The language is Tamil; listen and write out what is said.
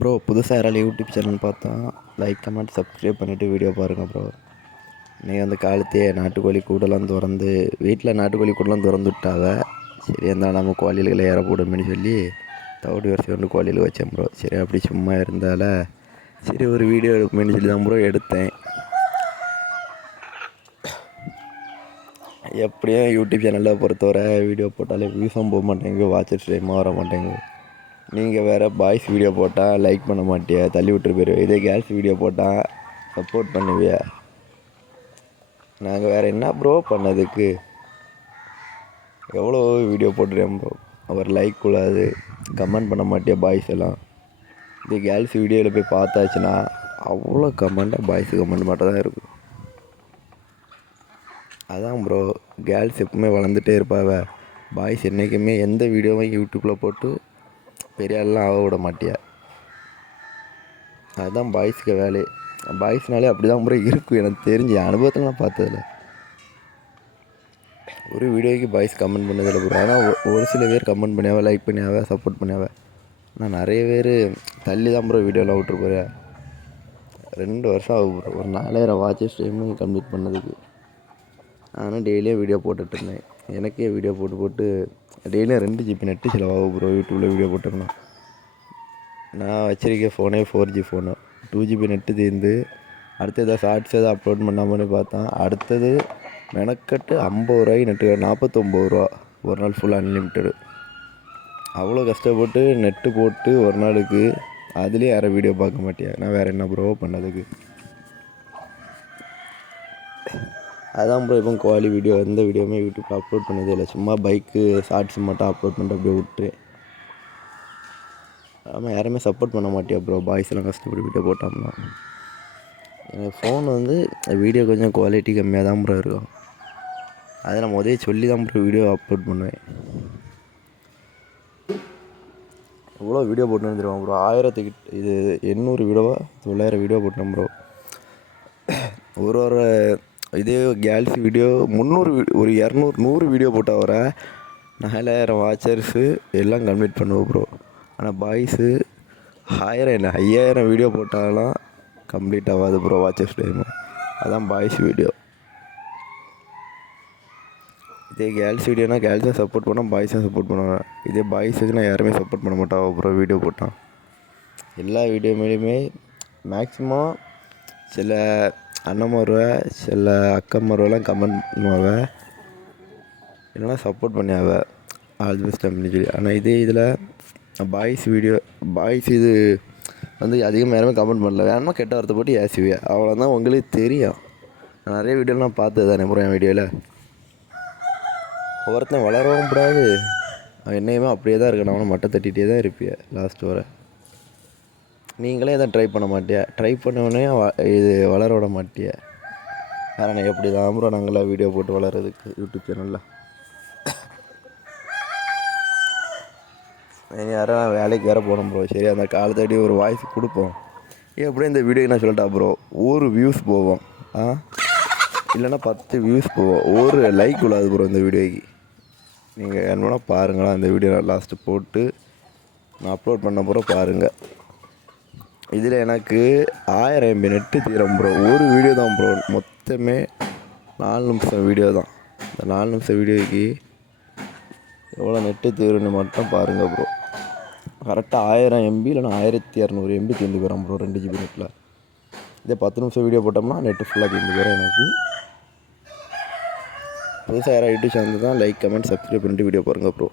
ப்ரோ புதுசாக யாராவது யூடியூப் சேனல் பார்த்தா லைக் கமெண்ட் சப்ஸ்கிரைப் பண்ணிவிட்டு வீடியோ பாருங்கள் ப்ரோ. இன்றைக்கி வந்து காலத்தையே நாட்டுக்கோழி கூடெல்லாம் திறந்து வீட்டில் நாட்டுக்கோழி கூடெல்லாம் திறந்து விட்டாவ. சரி இருந்தால் நம்ம கோழிகளை ஏற போடும்னு சொல்லி தவிடு வரிசை கொண்டு கோழியில் வச்சேன் ப்ரோ. சரி அப்படி சும்மா இருந்தால சரி ஒரு வீடியோ எடுப்போம்னு சொல்லி தான் ப்ரோ எடுத்தேன். எப்படியும் யூடியூப் சேனலில் பொறுத்தவரை வீடியோ போட்டாலே வியூஸும் போக மாட்டேங்குது, வாட்சஸ் டைமாக வர மாட்டேங்குது. நீங்கள் வேறு பாய்ஸ் வீடியோ போட்டால் லைக் பண்ண மாட்டியா, தள்ளி விட்டுரு போயிடுவேன். இதே கேர்ள்ஸ் வீடியோ போட்டால் சப்போர்ட் பண்ணுவியா. நாங்கள் வேறு என்ன ப்ரோ பண்ணதுக்கு எவ்வளோ வீடியோ போட்டுருக்கேன் ப்ரோ. அவர் லைக் கூடாது, கமெண்ட் பண்ண மாட்டியா பாய்ஸ் எல்லாம். இதே கேர்ள்ஸ் வீடியோவில் போய் பார்த்தாச்சுன்னா அவ்வளோ கமெண்ட்டாக பாய்ஸ் கமெண்ட் மட்டும் தான் இருக்கும். அதான் ப்ரோ, கேர்ள்ஸ் எப்பவுமே வளர்ந்துட்டே இருப்பாவ. பாய்ஸ் என்றைக்குமே எந்த வீடியோவும் யூடியூப்பில் போட்டு பெரிய ஆள்லாம் ஆக விட மாட்டியா. அதுதான் பாய்ஸுக்கு வேலை. பாய்ஸ்னாலே அப்படி தான் ப்ரோ இருக்கும். எனக்கு தெரிஞ்ச அனுபவத்தில் நான் பார்த்ததில்ல. ஒரு வீடியோக்கு பாய்ஸ் கமெண்ட் பண்ணதில்லை ப்ரோ. ஆனால் ஒரு சில பேர் கமெண்ட் பண்ணியாவ, லைக் பண்ணியாவ, சப்போர்ட் பண்ணியாவ. ஆனால் நிறைய பேர் தள்ளி தான் ப்ரோ வீடியோலாம் விட்டுரு போகிறேன். 2 வருஷம் ஆகும் ப்ரோ ஒரு 4000 வாட்சஸ் டைம் கம்ப்ளீட் பண்ணதுக்கு. நானும் டெய்லியும் வீடியோ போட்டுட்ருந்தேன். எனக்கே வீடியோ போட்டு டெய்லியும் 2 GB நெட்டு செலவாகும் ப்ரோ யூடியூப்பில் வீடியோ போட்டோம்னா. நான் வச்சிருக்க ஃபோனே 4G ஃபோனு. 2 GB நெட்டு தீர்ந்து அடுத்து எதாவது ஷார்ட்ஸ் எதாவது அப்லோட் பண்ணாமன்னு பார்த்தா அடுத்தது மெனக்கட்டு 50 ரூபாய்க்கு நெட்டு 49 ரூபா ஒரு நாள் ஃபுல் அன்லிமிட்டடு. அவ்வளோ கஷ்டப்பட்டு நெட்டு போட்டு ஒரு நாளுக்கு அதுலேயே யாரும் வீடியோ பார்க்க மாட்டியா. நான் வேறு என்ன ப்ரோ பண்ணதுக்கு. அதான் ப்ரோ இப்போ கோழி வீடியோ எந்த வீடியோவுமே யூடியூப்பில் அப்லோட் பண்ணதே இல்லை. சும்மா பைக்கு ஷார்ட்ஸ் மட்டும் அப்லோட் பண்ணிட்டு அப்படியே விட்டுரு. ஆமாம், யாருமே சப்போர்ட் பண்ண மாட்டியா ப்ரோ பாய்ஸ் எல்லாம் கஷ்டப்பட்டு வீடியோ போட்டோம்னா. எனக்கு ஃபோன் வந்து வீடியோ கொஞ்சம் குவாலிட்டி கம்மியாக தான் ப்ரோ இருக்கும். அதை நான் முதல்ல சொல்லி தான் ப்ரோ வீடியோ அப்லோட் பண்ணுவேன். எவ்வளோ வீடியோ போட்டு வந்துடுவான் ப்ரோ. 1000 இது 800 வீடியோவா 900 வீடியோ போட்டேன் ப்ரோ. ஒரு இதே கேர்ள்ஸ் வீடியோ 300 ஒரு 200 100 வீடியோ போட்டால் வர 4000 வாட்சர்ஸு எல்லாம் கம்ப்ளீட் பண்ணுவோம் ப்ரோ. ஆனால் பாய்ஸு 1000 என்ன 5000 வீடியோ போட்டாலும் கம்ப்ளீட் ஆகாது ப்ரோ வாட்சஸ் டைமு. அதான் பாய்ஸ் வீடியோ. இதே கேர்ள்ஸ் வீடியோனா கேர்ள்ஸை சப்போர்ட் பண்ணால் பாய்ஸும் சப்போர்ட் பண்ணுவாங்க. இதே பாய்ஸுக்கு நான் யாருமே சப்போர்ட் பண்ண மாட்டாங்க ப்ரோ வீடியோ போட்டான். எல்லா வீடியோ மேலேயுமே மேக்ஸிமம் சில அண்ணன்மாருவ சில அக்கம்மாருவெல்லாம் கமெண்ட் பண்ணுவாங்க, இல்லைனா சப்போர்ட் பண்ணியாவ ஆல் தி பெஸ்ட் அப்படின்னு சொல்லி. ஆனால் இதே இதில் பாய்ஸ் வீடியோ பாய்ஸ் இது வந்து அதிகமாக யாருமே கமெண்ட் பண்ணல. வேணுமா கெட்ட வார்த்தை போட்டு ஏசுவியா, அவ்வளோதான் உங்களுக்கு தெரியும். நான் நிறைய வீடியோலாம் பார்த்தது தானே ப்ரோ. என் வீடியோவில் ஒவ்வொருத்தன் வளரவும் கூடாது, அவன் என்னையுமே அப்படியே தான் இருக்கணும், அவனை மட்டை தட்டிகிட்டே தான் இருப்பிய லாஸ்ட் வர. நீங்களே எதாவது ட்ரை பண்ண மாட்டியா, ட்ரை பண்ணவொடனே இது வளர விட மாட்டிய. வேறு நான் எப்படி தான் ப்ரோ நாங்களாம் வீடியோ போட்டு வளர்கிறதுக்கு யூடியூப் சேனலில். யாரும் வேலைக்கு வேறு போகணும் ப்ரோ. சரி அந்த காலத்தடி ஒரு வாய்ஸ் கொடுப்போம். எப்படியும் இந்த வீடியோக்கு நான் சொல்லட்டா ப்ரோ, ஒரு வியூஸ் போவோம் இல்லைன்னா 10 வியூஸ் போவோம். ஒரு லைக் உள்ளாது ப்ரோ இந்த வீடியோக்கு. நீங்கள் என்னன்னா பாருங்களா, இந்த வீடியோ லாஸ்ட்டு போட்டு நான் அப்லோட் பண்ண போகிற பாருங்கள். இதில் எனக்கு 1000 MB நெட்டு தீரும் ப்ரோ. ஒரு வீடியோ தான் ப்ரோ, மொத்தமே 4 நிமிஷம் வீடியோ தான். இந்த 4 நிமிஷம் வீடியோக்கு எவ்வளோ நெட்டு தீரும்னு மட்டும் பாருங்கள் ப்ரோ. கரெக்டாக 1000 MB இல்லைனா 1200 MB தீர்ந்து போயிடும் ப்ரோ 2 GB நெட்டில். இதே 10 நிமிஷம் வீடியோ போட்டோம்னா நெட்டு ஃபுல்லாக தீர்ந்து போயிடும் எனக்கு. புதுசாக யாராவது யூடியூப் சேனல் தான் லைக் கமெண்ட் சப்ஸ்கிரைப் பண்ணிட்டு வீடியோ பாருங்கள் ப்ரோ.